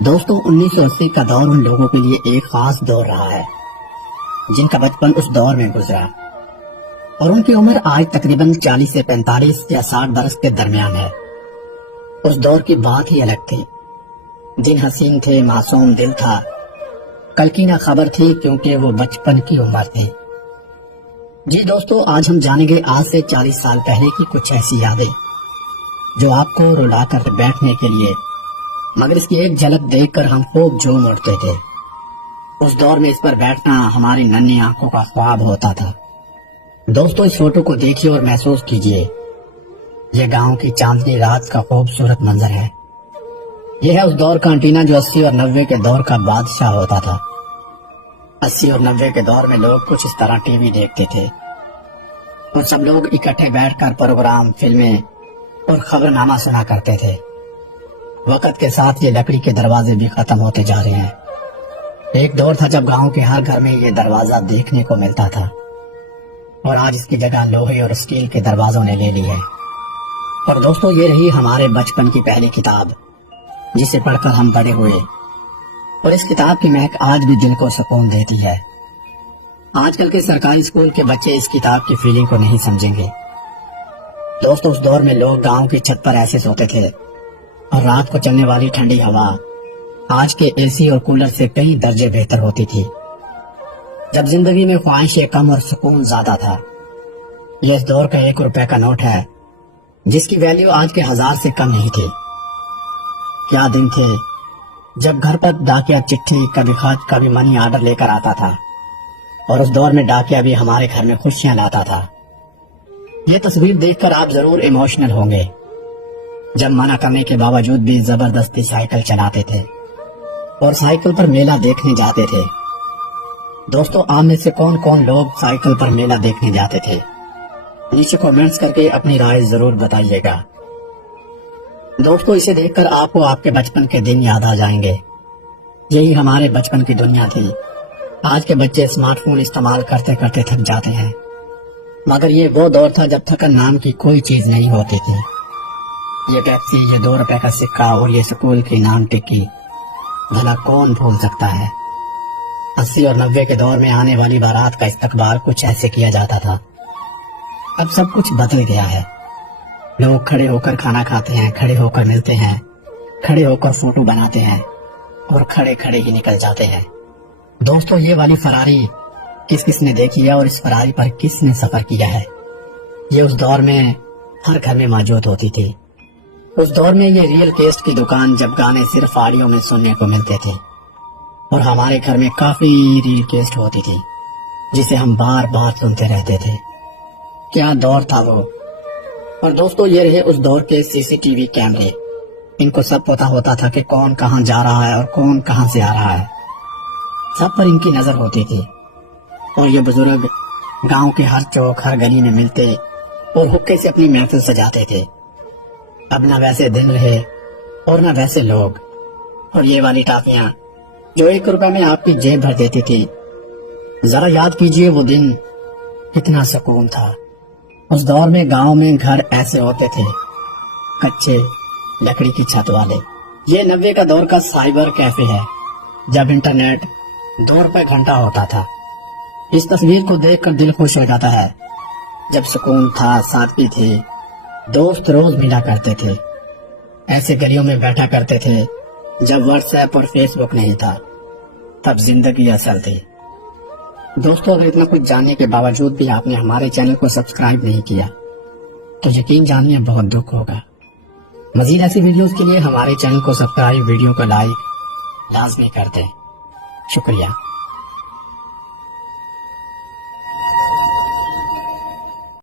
دوستو 1980 کا دور ان لوگوں کے لیے ایک خاص دور رہا ہے جن کا بچپن اس دور میں گزرا اور ان کی عمر آج تقریباً 40 سے 45 یا 60 برس کے درمیان ہے۔ اس دور کی بات ہی الگ تھی۔ دن حسین تھے، معصوم دل تھا، کل کی نہ خبر تھی کیونکہ وہ بچپن کی عمر تھی۔ جی دوستو، آج ہم جانیں گے آج سے 40 سال پہلے کی کچھ ایسی یادیں جو آپ کو رلا کر بیٹھنے کے لیے، مگر اس کی ایک جھلک دیکھ کر ہم خوب جھوم اٹھتے تھے۔ اس دور میں اس پر بیٹھنا ہماری ننھی آنکھوں کا خواب ہوتا تھا۔ دوستو، اس فوٹو کو دیکھیے اور محسوس کیجیے، یہ گاؤں کی چاندنی رات کا خوبصورت منظر ہے۔ یہ ہے اس دور کا انٹینا جو 80 اور 90 کے دور کا بادشاہ ہوتا تھا۔ 80 اور 90 کے دور میں لوگ کچھ اس طرح ٹی وی دیکھتے تھے اور سب لوگ اکٹھے بیٹھ کر پروگرام، فلمیں اور خبر نامہ سنا کرتے تھے۔ وقت کے ساتھ یہ لکڑی کے دروازے بھی ختم ہوتے جا رہے ہیں۔ ایک دور تھا جب گاؤں کے ہر گھر میں یہ دروازہ دیکھنے کو ملتا تھا اور آج اس کی جگہ لوہے اور اسٹیل کے دروازوں نے لے لی ہے۔ اور دوستو، یہ رہی ہمارے بچپن کی پہلی کتاب جسے پڑھ کر ہم بڑے ہوئے، اور اس کتاب کی مہک آج بھی دل کو سکون دیتی ہے۔ آج کل کے سرکاری اسکول کے بچے اس کتاب کی فیلنگ کو نہیں سمجھیں گے۔ دوستو، اس دور میں لوگ گاؤں کی چھت پر ایسے سوتے تھے اور رات کو چلنے والی ٹھنڈی ہوا آج کے اے سی اور کولر سے کئی درجے بہتر ہوتی تھی۔ جب زندگی میں خواہشیں کم اور سکون زیادہ تھا۔ یہ اس دور کا 1 روپے کا نوٹ ہے جس کی ویلیو آج کے 1000 سے کم نہیں تھی۔ کیا دن تھے جب گھر پر ڈاکیا چٹھی، کبھی خط، کبھی منی آرڈر لے کر آتا تھا، اور اس دور میں ڈاکیا بھی ہمارے گھر میں خوشیاں لاتا تھا۔ یہ تصویر دیکھ کر آپ ضرور ایموشنل ہوں گے جب منع کرنے کے باوجود بھی زبردستی سائیکل چلاتے تھے اور سائیکل پر میلہ دیکھنے جاتے تھے۔ دوستو، آپ میں سے کون کون لوگ سائیکل پر میلہ دیکھنے جاتے تھے؟ نیچے کمنٹس کر کے اپنی رائے ضرور بتائیے گا۔ دوستو، اسے دیکھ کر آپ کو آپ کے بچپن کے دن یاد آ جائیں گے۔ یہی ہمارے بچپن کی دنیا تھی۔ آج کے بچے اسمارٹ فون استعمال کرتے کرتے تھک جاتے ہیں، مگر یہ وہ دور تھا جب تھکن نام کی کوئی چیز نہیں ہوتی تھی۔ یہ پیپسی، یہ 2 روپے کا سکہ اور یہ سکول کی نان ٹکی بھلا کون بھول سکتا ہے؟ 80 اور 90 کے دور میں آنے والی بارات کا استقبال کچھ ایسے کیا جاتا تھا۔ اب سب کچھ بدل گیا ہے۔ لوگ کھڑے ہو کر کھانا کھاتے ہیں، کھڑے ہو کر ملتے ہیں، کھڑے ہو کر فوٹو بناتے ہیں اور کھڑے کھڑے ہی نکل جاتے ہیں۔ دوستو، یہ والی فراری کس کس نے دیکھی ہے اور اس فراری پر کس نے سفر کیا ہے؟ یہ اس دور میں ہر گھر میں موجود ہوتی تھی۔ اس دور میں یہ ریئل کیسٹ کی دکان جب گانے صرف آڈیو میں سننے کو ملتے تھے، اور ہمارے گھر میں کافی ریئل کیسٹ ہوتی تھی جسے ہم بار بار سنتے رہتے تھے۔ کیا دور تھا وہ! اور دوستو، یہ رہے اس دور کے CCTV کیمرے۔ ان کو سب پتہ ہوتا تھا کہ کون کہاں جا رہا ہے اور کون کہاں سے آ رہا ہے۔ سب پر ان کی نظر ہوتی تھی، اور یہ بزرگ گاؤں کے ہر چوک، ہر گلی میں ملتے اور حقے سے اپنی محفل سجاتے تھے۔ اب نہ ویسے دن رہے اور نہ ویسے لوگ۔ اور یہ والی ٹافیاں جو 1 روپے میں آپ کی جیب بھر دیتی تھی، ذرا یاد کیجئے وہ دن، کتنا سکون تھا۔ اس دور میں گاؤں میں گھر ایسے ہوتے تھے، کچے، لکڑی کی چھت والے۔ یہ 90 کا دور کا سائبر کیفے ہے جب انٹرنیٹ 2 روپے گھنٹہ ہوتا تھا۔ اس تصویر کو دیکھ کر دل خوش ہو جاتا ہے۔ جب سکون تھا، سادگی تھی، دوست روز ملا کرتے تھے، ایسے گلیوں میں بیٹھا کرتے تھے جب واٹس ایپ اور فیس بک نہیں تھا، تب زندگی اصل تھی۔ دوستو، اگر اتنا کچھ جاننے کے باوجود بھی آپ نے ہمارے چینل کو سبسکرائب نہیں کیا تو یقین جانیے بہت دکھ ہوگا۔ مزید ایسی ویڈیوز کے لیے ہمارے چینل کو سبسکرائب، ویڈیو کو لائک لازمی کر دیں۔ شکریہ۔